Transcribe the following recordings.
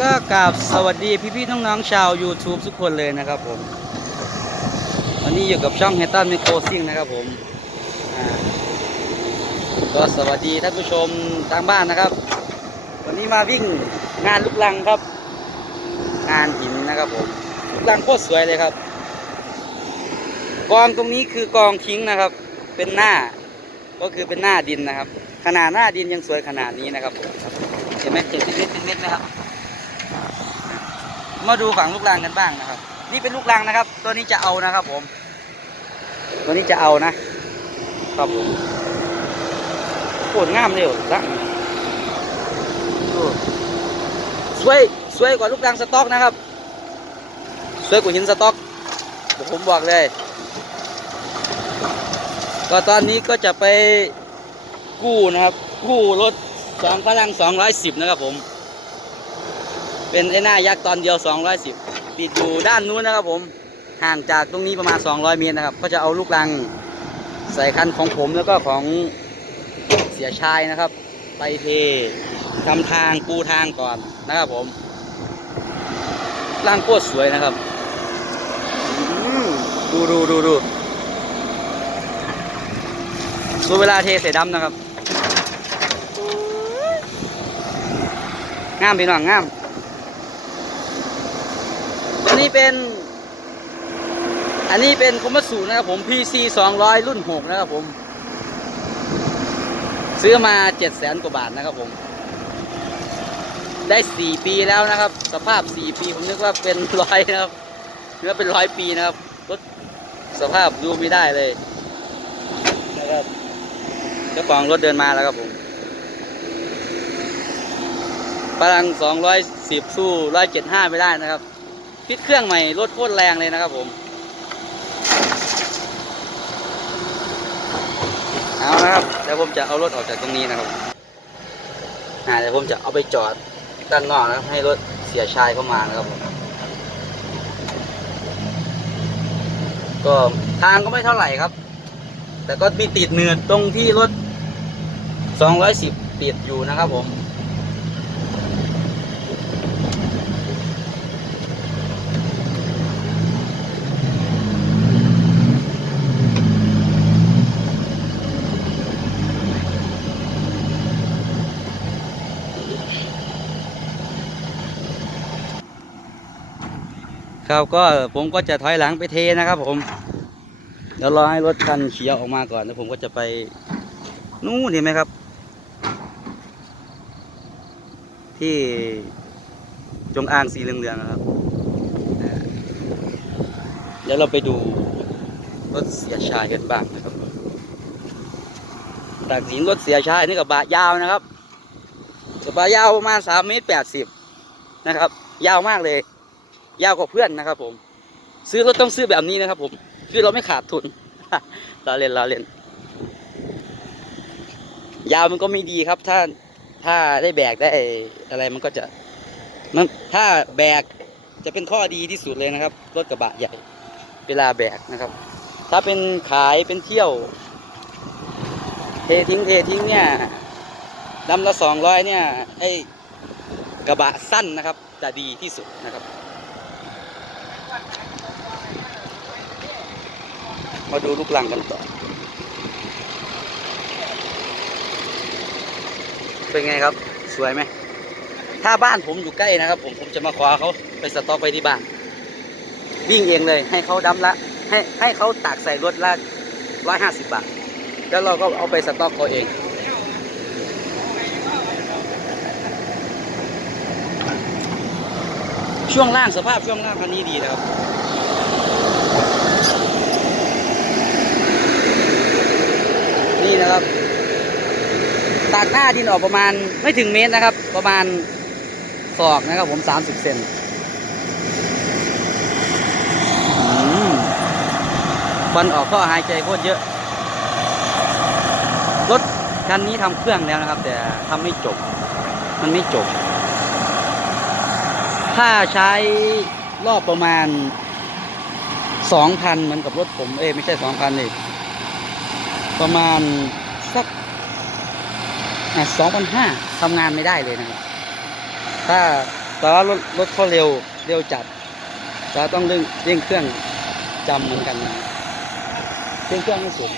ก็กราบสวัสดีพี่ๆน้องๆชาว YouTube ทุกคนเลยนะครับผม วันนี้อยู่กับช่องเฮตันมิโคซิ่งนะครับผมก็สวัสดีท่านผู้ชมทางบ้านนะครับ วันนี้มาวิ่งงานลูกลังครับ งานหินนะครับผมลูกลังโคตรสวยเลยครับ กองตรงนี้คือกองทิ้งนะครับ เป็นหน้าก็คือเป็นหน้าดินนะครับ ขนาดหน้าดินยังสวยขนาดนี้นะครับผมเห็นไหมเจ็ดสิบเมตรเป็นเม็ดนะครับ มาดูฝั่งลูกรังกันบ้างนะครับ นี่เป็นลูกรังนะครับ ตัวนี้จะเอานะครับผม ตัวนี้จะเอานะครับผมปวดง่ามเลยรังดูสวยสวยกว่าลูกรังสต๊อกนะครับ สวยกว่าหินสต๊อกผมบอกเลย ก็ตอนนี้ก็จะไปกู้นะครับ กู้รถสองพลังสองร้อยสิบนะครับผม เป็นไอ้หน้ายักษ์ตอนเดียว 210 ติดอยู่ด้านนู้นนะครับผมห่างจากตรงนี้ประมาณ 200 เมตรนะครับ ก็จะเอาลูกรังใส่คันของผมแล้วก็ของเสียชายนะครับ ไปเททำทางปูทางก่อนนะครับผมร่างโคตรสวยนะครับดูดูดูดูดูเวลาเทใส่ดำนะครับ งามพี่น้องงาม เป็น อันนี้เป็นคุมัสุนะครับผม PC 200 รุ่น 6 นะครับผม ซื้อมา7 0 0 0 0 0 กว่าบาทนะครับผม ได้ 4 ปีแล้วนะครับ สภาพ 4 ปี ผมนึกว่าเป็นร้อยนะครับนึกว่าเป็นร้อยปีนะครับรถสภาพดูไม่ได้เลยนะครับเจ้าของรถเดินมาแล้วครับผมพลัง 210 สู้ 175 ไม่ได้นะครับ พิดเครื่องใหม่รถโคตรแรงเลยนะครับผมเอานะครับเดี๋ยวผมจะเอารถออกจากตรงนี้นะครับอ่าเดี๋ยวผมจะเอาไปจอดด้านนอกนะครับให้รถเสียชายเข้ามานะครับผมก็ทางก็ไม่เท่าไหร่ครับ แต่ก็มีติดเนือตรงที่รถ 210 ติดอยู่นะครับผม ครับก็ผมก็จะถอยหลังไปเทนะครับ ผม เดี๋ยวรอให้รถคันเขียวออกมาก่อนแล้วผมก็จะไปนู่นเห็นไหมครับ ที่จงอางสีเหลืองๆนะครับเดี๋ยวเราไปดูรถเสียชายกันบ้างนะครับตักสินรถเสียชายนี่กับบะยาวนะครับกับบะยาวประมาณสามเมตรแปดสิบนะครับ ยาวมากเลย ยาวกว่าเพื่อนนะครับ ผม ซื้อรถต้องซื้อแบบนี้นะครับ ผม คือเราไม่ขาดทุนเราเล่นเราเล่น ยาวมันก็ไม่ดีครับ ถ้าถ้าได้แบกได้อะไรมันก็จะมันถ้าแบกจะเป็นข้อดีที่สุดเลยนะครับ รถกระบะใหญ่ เวลาแบกนะครับ ถ้าเป็นขายเป็นเที่ยว เททิ้งเททิ้งเนี่ยลำละสองร้อยเนี่ยไอ้กระบะสั้นนะครับ จะดีที่สุดนะครับ มาดูลูกลังกันต่อ เป็นไงครับ สวยไหม ถ้าบ้านผมอยู่ใกล้นะครับ ผมผมจะมาขอเขาไปสต็อกไปที่บ้าน วิ่งเองเลย ให้เขาดำละ ให้ให้เขาตากใส่รถละร้อยห้าสิบบาท แล้วเราก็เอาไปสต็อกเขาเอง ช่วงล่างสภาพช่วงล่างคันนี้ดีนะครับนี่นะครับตากหน้าดินออกประมาณไม่ถึงเมตรนะครับ ประมาณศอกนะครับ ผม 30 เซนควันออกก็หายใจโคตรเยอะ รถคันนี้ทำเครื่องแล้วนะครับ แต่ทำไม่จบ มันไม่จบ ถ้าใช้รอบประมาณ2,000เหมือนกับรถผมเอ้ไม่ใช่2,000เลยประมาณสักสองพันห้าทำงานไม่ได้เลยนะครับ ถ้าแต่ว่ารถรถเขาเร็วเร็วจัดแต่ว่าต้องเร่งเร่งเครื่องจำเหมือนกันนะเร่งเครื่องไม่สุด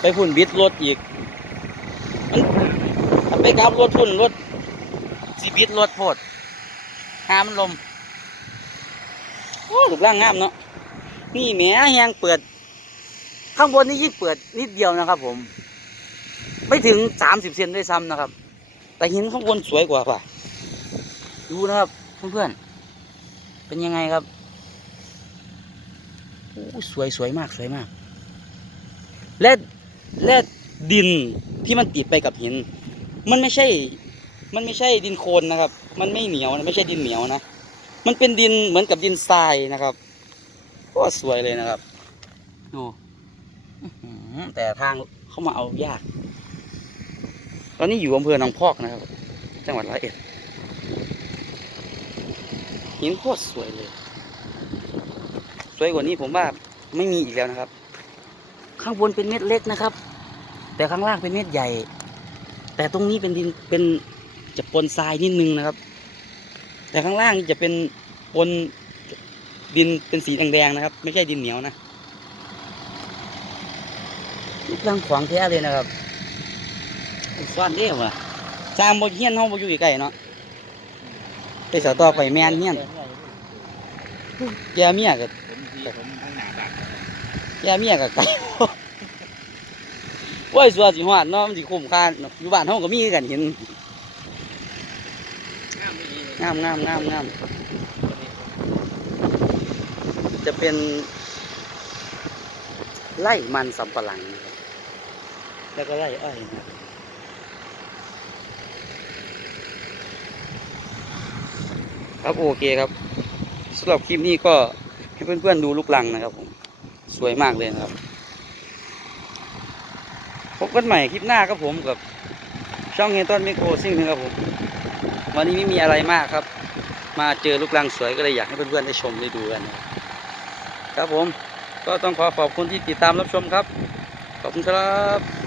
ไปพุ่นบิดรถอีก มันไปกลับรถพุ่นรถ สิบิดรถโพดหามันลม โอ้ถูกร่างงามเนาะ นี่แหมแหงเปิด ข้างบนนี่ยิ่งเปิดนิดเดียวนะครับ ผม ไม่ถึงสามสิบเซนด้วยซ้ำนะครับ แต่หินข้างบนสวยกว่าป่ะ ดูนะครับเพื่อนๆ เป็นยังไงครับโอ้สวยสวยมากสวยมาก และและดินที่มันติดไปกับหิน มันไม่ใช่ มันไม่ใช่ดินโคลนนะครับ มันไม่เหนียวนะไม่ใช่ดินเหนียวนะ มันเป็นดินเหมือนกับดินทรายนะครับก็สวยเลยนะครับ ดูแต่ทางเข้ามาเอายาก ตอนนี้อยู่อำเภอหนองพอกนะครับ จังหวัดร้อยเอ็ดหินโคตรสวยเลย สวยกว่านี้ผมว่าไม่มีอีกแล้วนะครับ ข้างบนเป็นเม็ดเล็กนะครับ แต่ข้างล่างเป็นเม็ดใหญ่ แต่ตรงนี้เป็นดินเป็น จะปนทรายนิดนึงนะครับ แต่ข้างล่างนี่จะเป็นปนดินเป็นสีแดงๆนะครับ ไม่ใช่ดินเหนียวนะลูกรังขวางแท้เลยนะครับซ่อนเด้ว่ะจางบ่เฮียนเฮาบ่อยู่ใกล้ๆเนาะไปสต่อไปแม่นเฮียนแกเมียก็ผมทีผมทั้งหนาดักแกเมียก็ไกลโอ้ยสัวสิฮอดเนาะมันสิคุ้มค่าอยู่บ้านเฮาก็มีคือกันเห็น ห้ามไม่ดีเลย งามงามงามงามจะเป็นไร่มันสำปะหลังนะครับแล้วก็ไร่อ้อยนะครับครับโอเคครับสำหรับคลิปนี้ก็ให้เพื่อนๆดูลูกลังนะครับผมสวยมากเลยนะครับพบกันใหม่คลิปหน้าครับผมกับช่องเฮนตอนมิโครซิ่งนะครับผม วันนี้ไม่มีอะไรมากครับ มาเจอลูกลังสวยก็เลยอยากให้เพื่อนๆได้ชมได้ดูกันครับผมก็ต้องขอขอบคุณที่ติดตามรับชมครับ ขอบคุณครับ